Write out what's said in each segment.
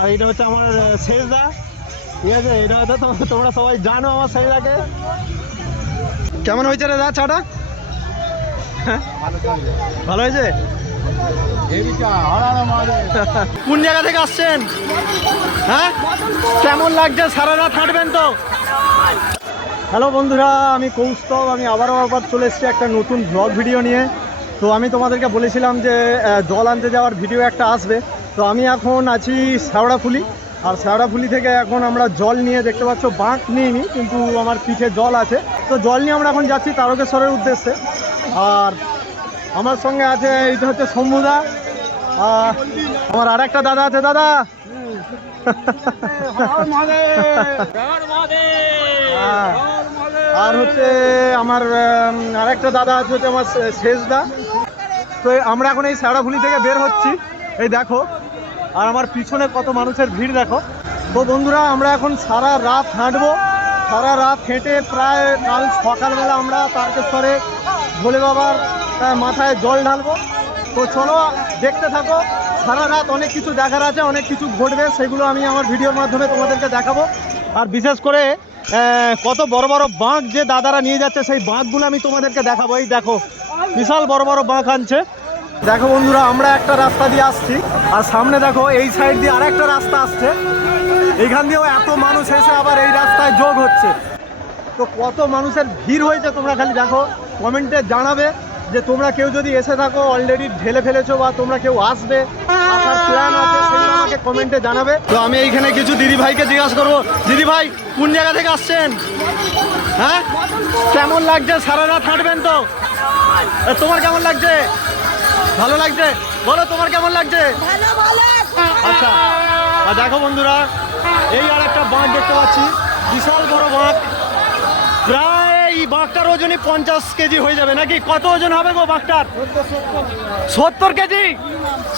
আর এটা হচ্ছে আমার শেষদা, ঠিক আছে? এটা হয়তো তোমরা সবাই জানো আমার শেষদাকে। কেমন হয়েছে রে দা চাটা? ভালো হয়েছে? কোন জায়গা থেকে আসছেন? হ্যাঁ, কেমন লাগছে? সারা রাত হাঁটবেন তো? হ্যালো বন্ধুরা, আমি কৌস্তব। আমি আবার চলে এসেছি একটা নতুন ব্লগ ভিডিও নিয়ে। তো আমি তোমাদেরকে বলেছিলাম যে জল আনতে যাওয়ার ভিডিও একটা আসবে। তো আমি এখন আছি শ্যাওড়াফুলি, আর শ্যাওড়াফুলি থেকে এখন আমরা জল নিয়ে, দেখতে পাচ্ছ বাঁক নিইনি কিন্তু আমার পিঠে জল আছে। তো জল নিয়ে আমরা এখন যাচ্ছি তারকেশ্বরের উদ্দেশ্যে। আর আমার সঙ্গে আছে, এইটা হচ্ছে শম্ভুদা, আমার আর একটা দাদা আছে। দাদা আর হচ্ছে আমার আরেকটা দাদা আছে, হচ্ছে আমার শেষদা। তো আমরা এখন এই শ্যাওড়াফুলি থেকে বের হচ্ছি, এই দেখো। আর আমার পিছনে কত মানুষের ভিড় দেখো। তো বন্ধুরা, আমরা এখন সারা রাত হাঁটবো। সারা রাত হেঁটে প্রায় কাল সকালবেলা আমরা তারকেশ্বরে ভোলে বাবার মাথায় জল ঢালবো। তো চলো দেখতে থাকো। সারা রাত অনেক কিছু দেখার আছে, অনেক কিছু ঘটবে, সেগুলো আমি আমার ভিডিওর মাধ্যমে তোমাদেরকে দেখাবো। আর বিশেষ করে কত বড় বড় বাঁক যে দাদারা নিয়ে যাচ্ছে, সেই বাঁকগুলো আমি তোমাদেরকে দেখাবো। এই দেখো, বিশাল বড় বড় বাঁক আনছে। দেখো বন্ধুরা, আমরা একটা রাস্তা দিয়ে আসছি, আর সামনে দেখো এই সাইড দিয়ে আরেকটা রাস্তা আসছে। এইখান দিয়েও এত মানুষ এসে আবার এই রাস্তায় যোগ হচ্ছে। তো কত মানুষের ভিড় হয়েছে তোমরা খালি দেখো। কমেন্টে জানাবে যে তোমরা কেউ যদি এসে থাকো, অলরেডি ঢেলে ফেলেছো, বা তোমরা কেউ আসবে, আসার প্ল্যান আছে, সেগুলো আমাকে কমেন্টে জানাবে। তো আমি এইখানে কিছু দিদি ভাইকে জিজ্ঞাসা করবো। দিদি ভাই, কোন জায়গা থেকে আসছেন? হ্যাঁ, কেমন লাগছে? সারা রাত হাঁটবেন তো? তোমার কেমন লাগছে? ভালো লাগছে? বলো তোমার কেমন লাগছে? আচ্ছা, আর দেখো বন্ধুরা, এই আর একটা বাঁক দেখতে পাচ্ছি, বিশাল বড় বাঁক। প্রায় এই বাঁকটার ওজনই 50 কেজি হয়ে যাবে নাকি? কত ওজন হবে গো বাঁকটার? 70 কেজি।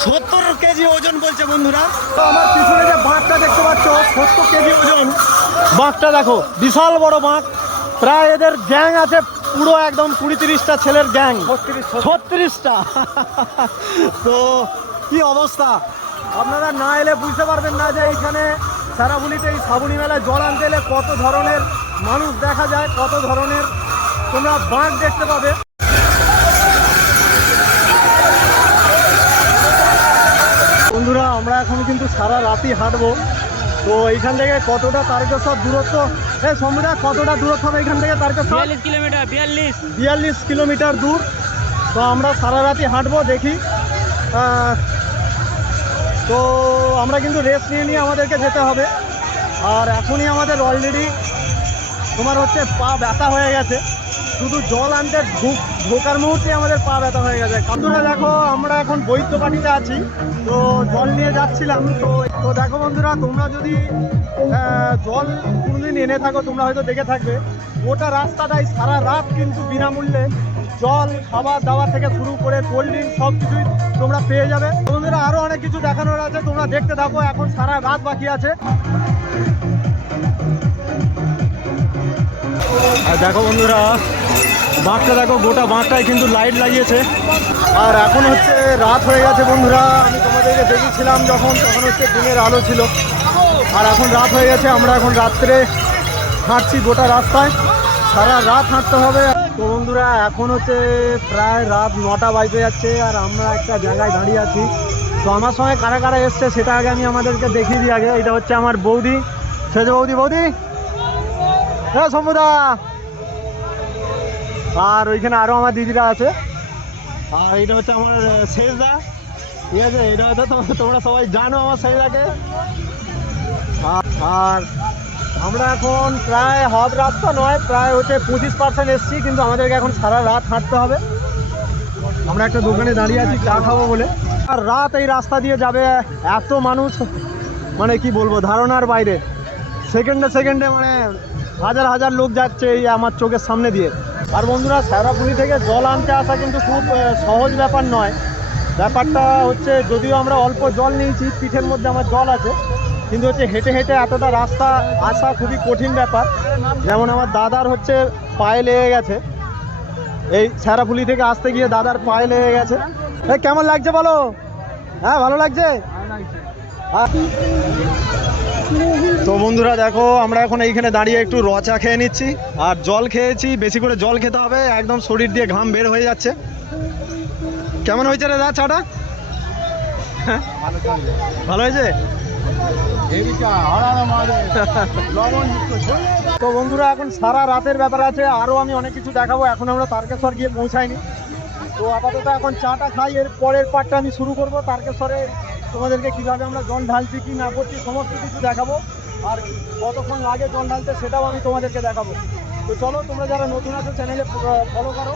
70 কেজি ওজন বলছে বন্ধুরা। তো আমার পিছনে যে বাঁকটা দেখতে পাচ্ছ, 70 কেজি ওজন বাঁকটা দেখো, বিশাল বড় বাঁক। প্রায় এদের গ্যাং আছে পুরো একদম 20-30টা ছেলের গ্যাং, 36টা। তো কি অবস্থা, আপনারা না এলে বুঝতে পারবেন না যে এইখানে শ্যাওড়াফুলিতে এই শ্রাবণী মেলায় জল আনতে এলে কত ধরনের মানুষ দেখা যায়, কত ধরনের তোমরা বাঁক দেখতে পাবে। বন্ধুরা, আমরা এখন কিন্তু সারা রাতই হাঁটবো। তো এইখান থেকে কতটা তারকেশ্বর দূরত্ব, সম্ভবত কতটা দূরত্ব হবে এখান থেকে তারকেশ্বর? 42 কিলোমিটার। 42 কিলোমিটার দূর। তো আমরা সারা রাতই হাঁটবো, দেখি। তো আমরা কিন্তু রেস্ট নিয়ে আমাদেরকে যেতে হবে। আর এখনই আমাদের অলরেডি তোমার হচ্ছে পা ব্যথা হয়ে গেছে, শুধু জল আনতে ঢোকার মুহূর্তে আমাদের পা ব্যথা হয়ে গেছে। বন্ধুরা দেখো, আমরা এখন বৈদ্যবাটিতে আছি, তো জল নিয়ে যাচ্ছিলাম। তো দেখো বন্ধুরা, তোমরা যদি জল কোনোদিন এনে থাকো, তোমরা হয়তো দেখে থাকবে, গোটা রাস্তাটাই সারা রাত কিন্তু বিনামূল্যে জল, খাবার দাবার থেকে শুরু করে কোল্ড ড্রিঙ্কস সব কিছুই তোমরা পেয়ে যাবে। বন্ধুরা, আরও অনেক কিছু দেখানোর আছে, তোমরা দেখতে থাকো। এখন সারা রাত বাকি আছে। আর দেখো বন্ধুরা, বাঁকটা দেখো, গোটা বাঁকটাই কিন্তু লাইট লাগিয়েছে। আর এখন হচ্ছে রাত হয়ে গেছে বন্ধুরা। আমি তোমাদেরকে দেখেছিলাম তখন হচ্ছে দিনের আলো ছিল, আর এখন রাত হয়ে গেছে। আমরা এখন রাত্রে হাঁটছি গোটা রাস্তায়, সারা রাত হাঁটতে হবে। তো বন্ধুরা, এখন হচ্ছে প্রায় রাত 9টা বাজতে যাচ্ছে, আর আমরা একটা জায়গায় দাঁড়িয়ে আছি। তো আমার সঙ্গে কারা কারা এসছে সেটা আগে আমি আমাদেরকে দেখিয়ে দিই। আগে এটা হচ্ছে আমার বৌদি, সেজ বৌদি। বৌদি, হ্যাঁ শম্ভুদা। আর ওইখানে আরও আমার দিদিরা আছে। আর এটা হচ্ছে আমার শেষদা, ঠিক আছে? এটা হয়তো তোমরা সবাই জানো আমার শেষদাকে। আর আমরা এখন প্রায় হাফ রাস্তা নয়, প্রায় হচ্ছে 25% এসছি, কিন্তু আমাদেরকে এখন সারা রাত হাঁটতে হবে। আমরা একটা দোকানে দাঁড়িয়ে আছি চা খাবো বলে। আর রাত এই রাস্তা দিয়ে যাবে এত মানুষ, মানে কি বলবো, ধারণার বাইরে। সেকেন্ডে মানে হাজার হাজার লোক যাচ্ছে এই আমার চোখের সামনে দিয়ে। আর বন্ধুরা, শ্যাওড়াফুলি থেকে জল আনতে আসা কিন্তু খুব সহজ ব্যাপার নয়। ব্যাপারটা হচ্ছে, যদিও আমরা অল্প জল নিয়েছি, পিঠের মধ্যে আমার জল আছে, কিন্তু হচ্ছে হেঁটে হেঁটে এতটা রাস্তা আসা খুবই কঠিন ব্যাপার। যেমন আমার দাদার হচ্ছে পায়ে লেগে গেছে, এই শ্যাওড়াফুলি থেকে আসতে গিয়ে দাদার পায়ে লেগে গেছে। কেমন লাগছে বলো? হ্যাঁ, ভালো লাগছে। তো বন্ধুরা দেখো, আমরা এখন এইখানে দাঁড়িয়ে একটু র চা খেয়ে নিচ্ছি আর জল খেয়েছি। বেশি করে জল খেতে হবে, একদম শরীর দিয়ে ঘাম বের হয়ে যাচ্ছে। কেমন হয়েছে রে দা চাটা? ভালো হয়েছে। তো বন্ধুরা এখন সারা রাতের ব্যাপার আছে, আরো আমি অনেক কিছু দেখাবো। এখন আমরা তারকেশ্বর গিয়ে পৌঁছাইনি, তো আপাতত এখন চাটা খাই, এর পরের পার্টটা আমি শুরু করব তারকেশ্বরে। তোমাদেরকে কিভাবে আমরা জল ঢালছি কি না করছি সমস্ত কিছু দেখাবো, আর কতক্ষণ লাগে জল ঢালতে সেটাও আমি তোমাদেরকে দেখাবো। তো চলো, তোমরা যারা নতুন আছো চ্যানেলে ফলো করো।